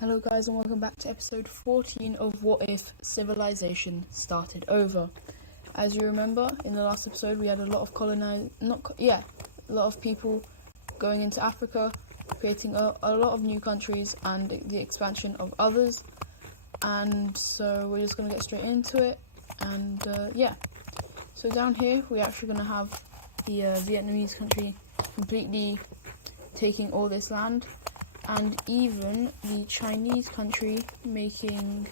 Hello guys and welcome back to episode 14 of What If Civilization Started Over. As you remember, in the last episode we had a lot of people going into Africa, creating a lot of new countries and the expansion of others. And so we're just going to get straight into it. And so down here we're actually going to have the Vietnamese country completely taking all this land. And even the Chinese country making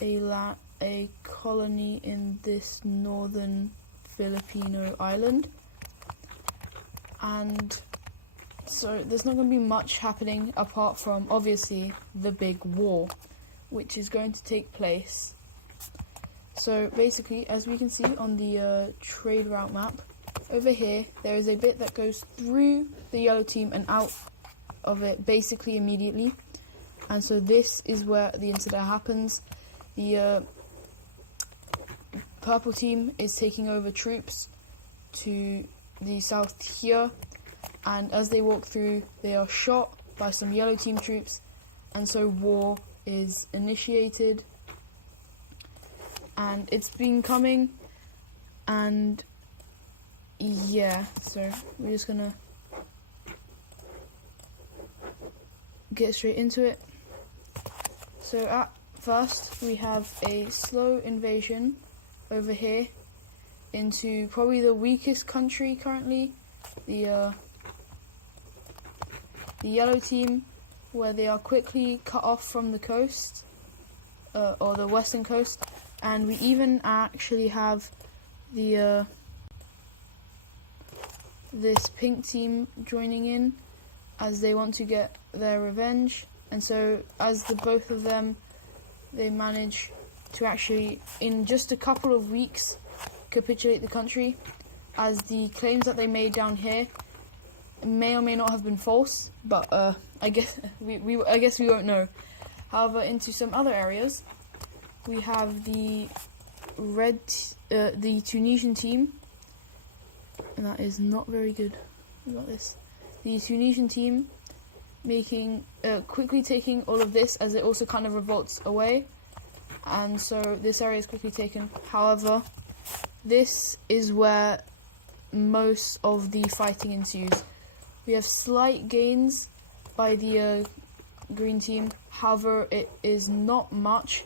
a colony in this northern Filipino island. And so there's not going to be much happening apart from obviously the big war, which is going to take place. So basically, as we can see on the trade route map, over here there is a bit that goes through the yellow team and out of it basically immediately, and so this is where the incident happens. The purple team is taking over troops to the south here, and as they walk through they are shot by some yellow team troops, and so war is initiated, and it's been coming. And yeah, so we're just gonna get straight into it. So at first we have a slow invasion over here into probably the weakest country currently, the yellow team, where they are quickly cut off from the coast, or the western coast. And we even actually have the this pink team joining in as they want to get their revenge. And so as the both of them, they manage to actually in just a couple of weeks capitulate the country, as the claims that they made down here may or may not have been false, but I guess we won't know. However, into some other areas we have the the Tunisian team, and that is not very good. We got this. The Tunisian team making quickly taking all of this, as it also kind of revolts away, and so this area is quickly taken. However, this is where most of the fighting ensues. We have slight gains by the green team, however it is not much,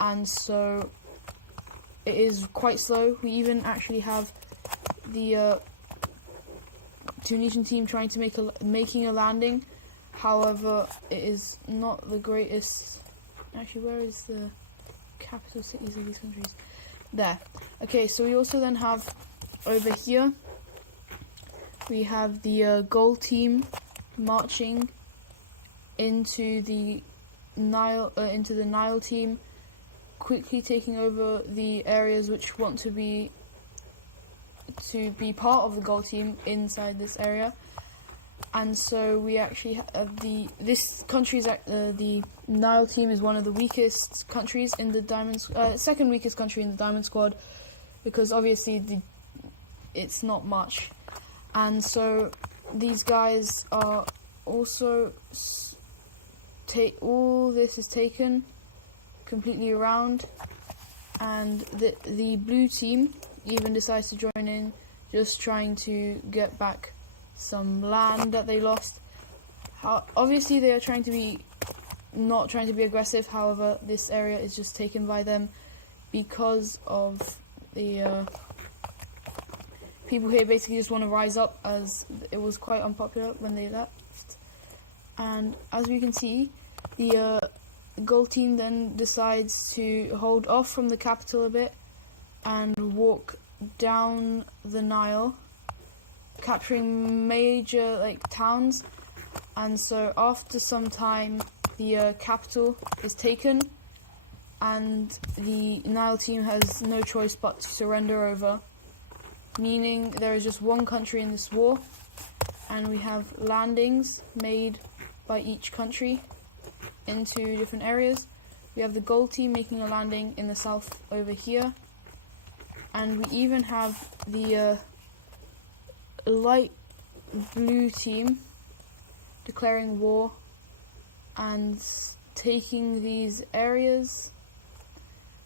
and so it is quite slow. We even actually have the Tunisian team trying to making a landing. However, it is not the greatest. Actually, where is the capital cities of these countries? There. Okay, so we also then have over here we have the gold team marching into the Nile team, quickly taking over the areas which want to be part of the gold team inside this area. And so we actually have this country's the Nile team is one of the weakest countries in the second weakest country in the Diamond Squad, because obviously it's not much. And so these guys are also all this is taken completely around, and the blue team even decides to join in, just trying to get back some land that they lost. Obviously they are not trying to be aggressive. However, this area is just taken by them because of the people here basically just want to rise up, as it was quite unpopular when they left. And as we can see, the gold team then decides to hold off from the capital a bit and walk down the Nile, capturing major towns. And so after some time the capital is taken, and the Nile team has no choice but to surrender over, meaning there is just one country in this war, and we have landings made by each country into different areas. We have the gold team making a landing in the south over here, and we even have the light blue team declaring war and taking these areas.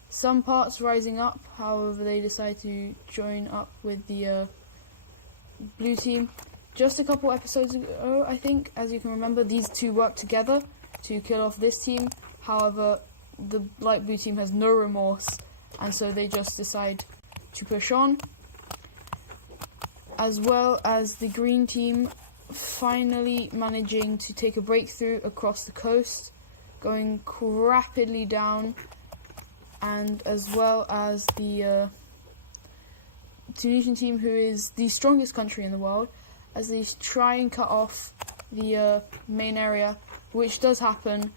Some parts rising up, however they decide to join up with the blue team. Just a couple episodes ago, I think, as you can remember, these two worked together to kill off this team. However, the light blue team has no remorse, and so they just decide to push on. As well as the green team finally managing to take a breakthrough across the coast, going rapidly down, and as well as the Tunisian team, who is the strongest country in the world, as they try and cut off the main area, which does happen,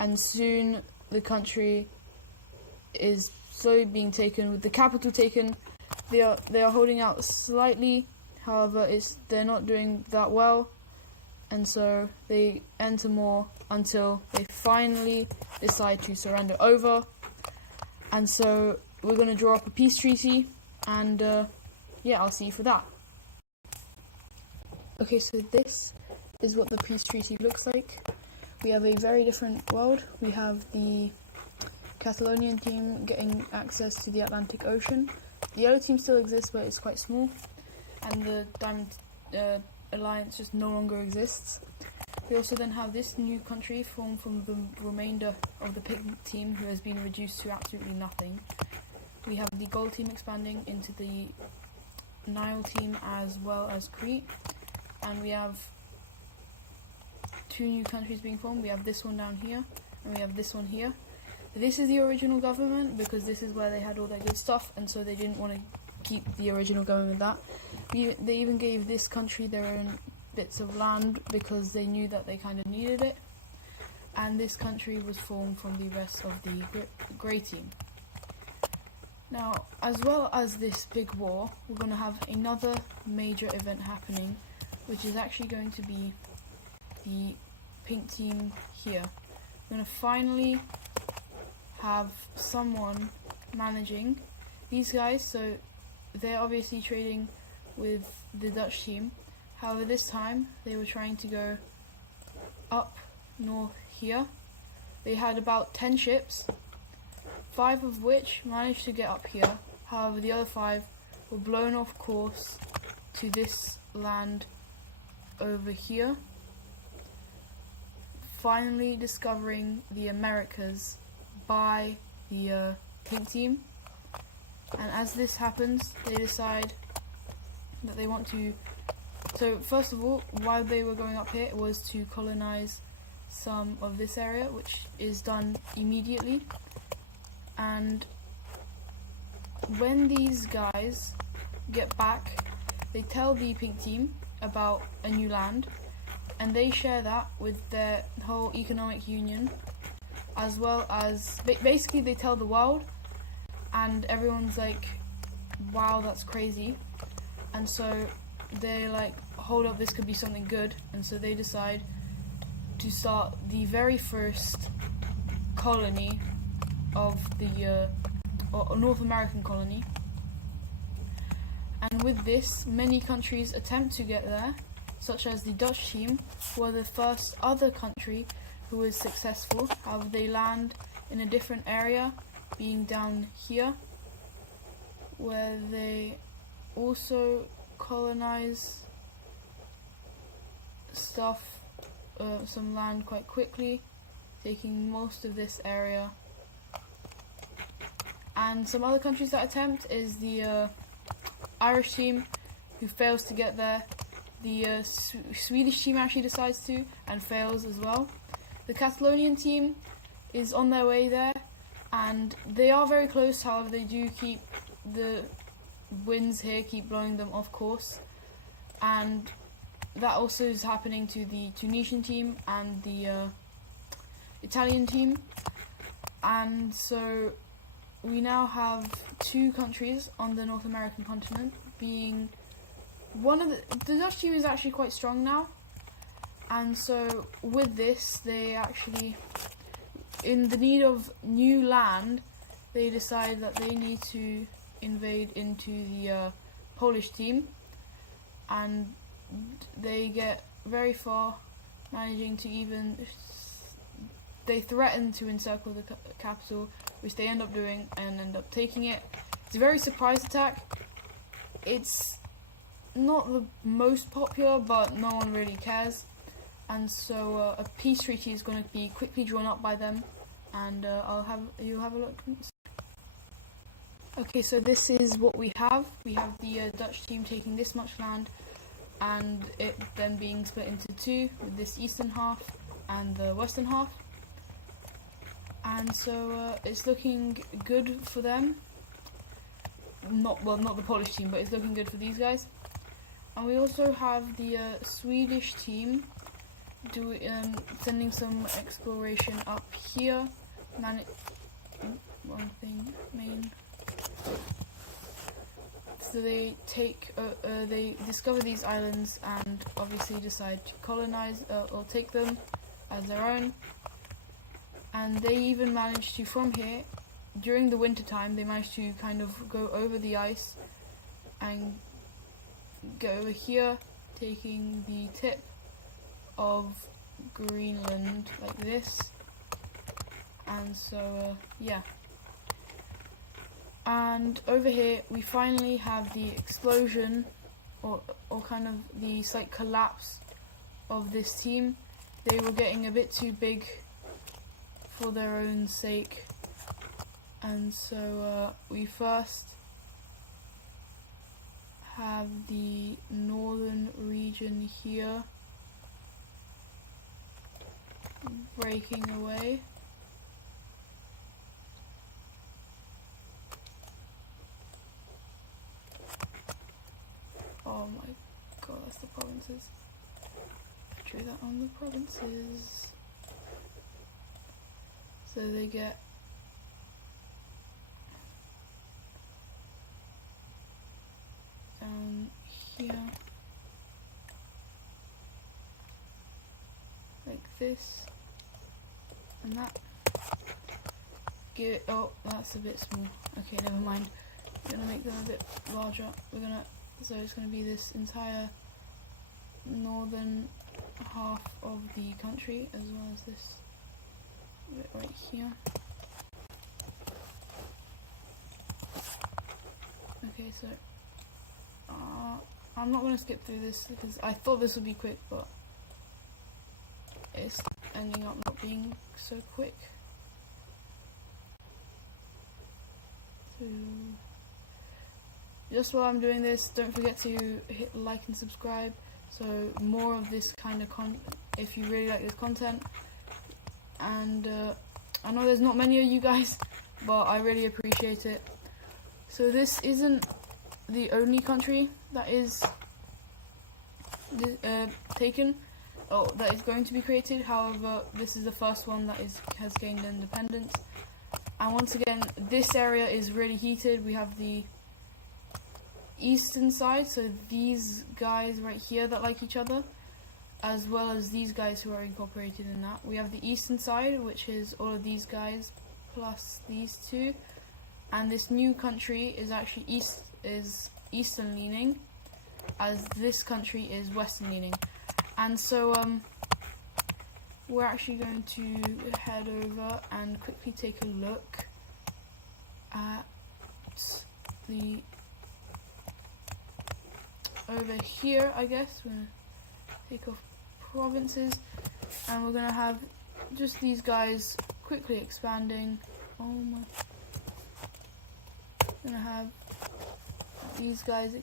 and soon the country is slowly being taken, with the capital taken. They are holding out slightly, however they're not doing that well, and so they enter more until they finally decide to surrender over. And so we're going to draw up a peace treaty, and yeah, I'll see you for that. Okay, so this is what the peace treaty looks like. We have a very different world. We have the Catalonian team getting access to the Atlantic Ocean. The yellow team still exists, but it's quite small, and the Diamond Alliance just no longer exists. We also then have this new country formed from the remainder of the pink team, who has been reduced to absolutely nothing. We have the gold team expanding into the Nile team as well as Crete, and we have two new countries being formed. We have this one down here, and we have this one here. This is the original government, because this is where they had all their good stuff, and so they didn't want to keep the original government that. They even gave this country their own bits of land, because they knew that they kind of needed it. And this country was formed from the rest of the grey team. Now, as well as this big war, we're going to have another major event happening, which is actually going to be the pink team here. We're going to finally have someone managing these guys. So they're obviously trading with the Dutch team. However, this time they were trying to go up north here. They had about 10 ships, 5 of which managed to get up here. However, the other 5 were blown off course to this land over here, finally discovering the Americas by the pink team. And as this happens, they decide that they want to. So first of all, why they were going up here was to colonize some of this area, which is done immediately. And when these guys get back, they tell the pink team about a new land, and they share that with their whole economic union, as well as basically they tell the world, and everyone's like, wow, that's crazy. And so they're like, hold up, this could be something good. And so they decide to start the very first colony of the North American colony. And with this, many countries attempt to get there, such as the Dutch team, who are the first other country who is successful. However, they land in a different area, being down here, where they also colonize some land quite quickly, taking most of this area. And some other countries that attempt is the Irish team, who fails to get there. The Swedish team actually decides to, and fails as well. The Catalonian team is on their way there, and they are very close. However, they do keep the winds here, keep blowing them off course. And that also is happening to the Tunisian team and the Italian team. And so we now have 2 countries on the North American continent, being one of the Dutch team is actually quite strong now. And so with this, they actually, in the need of new land, they decide that they need to invade into the Polish team, and they get very far, managing to even they threaten to encircle the capital, which they end up doing and end up taking it. It's a very surprise attack. It's not the most popular, but no one really cares. And so a peace treaty is going to be quickly drawn up by them, and you'll have a look. Okay, so this is what we have. We have the Dutch team taking this much land, and it then being split into two, with this eastern half and the western half. And so it's looking good for them. Not the Polish team, but it's looking good for these guys. And we also have the Swedish team sending some exploration up here. So they they discover these islands and obviously decide to colonize or take them as their own. And they even managed to, from here, during the winter time, they managed to kind of go over the ice and go over here, taking the tip of Greenland like this. And so yeah, and over here we finally have the explosion or kind of the slight collapse of this team. They were getting a bit too big for their own sake, and so we first have the northern region here breaking away. Oh my god, that's the provinces. I drew that on the provinces. So they get down here like this and that. Give it, oh, that's a bit small. Okay, never mind. We're gonna make them a bit larger. So it's gonna be this entire northern half of the country, as well as this bit right here. Okay, so I'm not going to skip through this because I thought this would be quick, but it's ending up not being so quick. So just while I'm doing this, don't forget to hit like and subscribe, so more of this kind of content if you really like this content. And I know there's not many of you guys, but I really appreciate it. So this isn't the only country that is taken, or that is going to be created. However, this is the first one that has gained independence. And once again, this area is really heated. We have the eastern side, so these guys right here that like each other, as well as these guys who are incorporated in that. We have the eastern side, which is all of these guys plus these two, and this new country is actually eastern leaning, as this country is western leaning. And so we're actually going to head over and quickly take a look at the over here. I guess we're gonna take off provinces, and we're gonna have just these guys quickly expanding. Oh my! We're gonna have these guys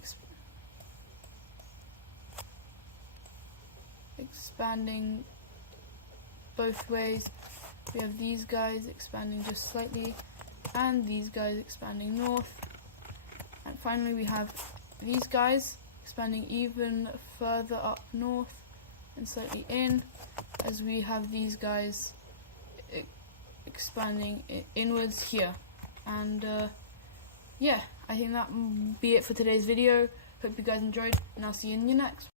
expanding both ways. We have these guys expanding just slightly, and these guys expanding north, and finally we have these guys expanding even further up north and slightly in, as we have these guys expanding inwards here. And yeah, I think that will be it for today's video. Hope you guys enjoyed, and I'll see you in your next one.